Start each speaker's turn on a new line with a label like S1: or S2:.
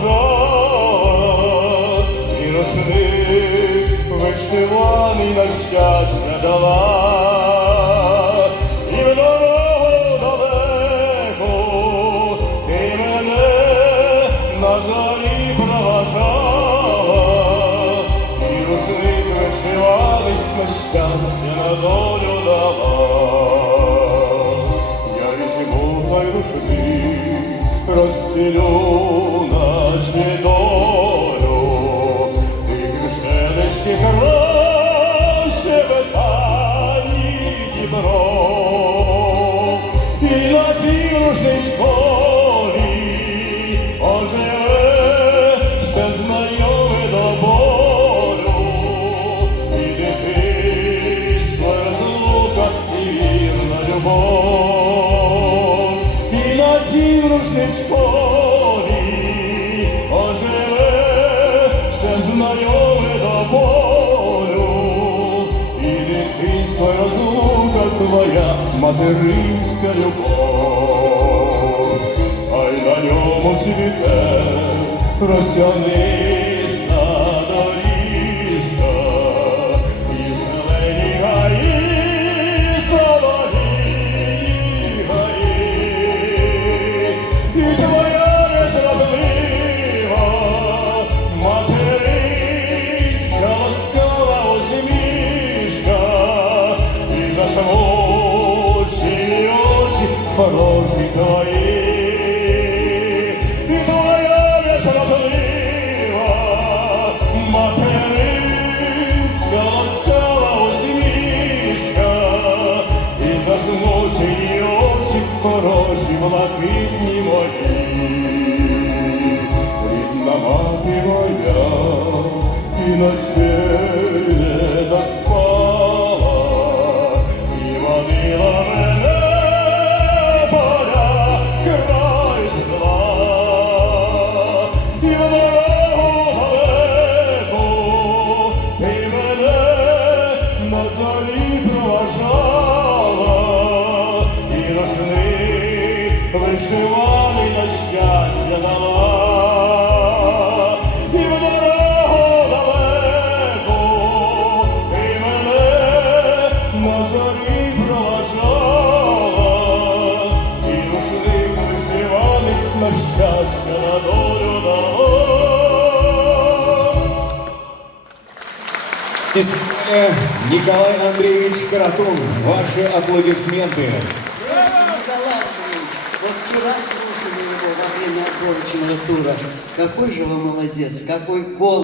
S1: проважав, і рушник вишиваний на щастя дала, і в дорогу далеку ти мене на зорі проважала, і рушник вишиваний на щастя на долю дала. Я візьму той рушник, розстелю на тій рушничкові оживе все знайоме до болю, і дитинство розлука твоя материнська любов, ай на ньому світе росяниста і засмучені очі порожні твої. Твоя незрадлива материнська ласкава усмішка, і засмучені очі порожні блакитні мої. Рідна мати моя, і ночей на щастя на долю дала.
S2: И сегодня Николай Андреевич Каратун. Ваши аплодисменты.
S3: Слушайте, Николай Андреевич, вот вчера слушали его во время отборочного тура. Какой же вы молодец, какой гол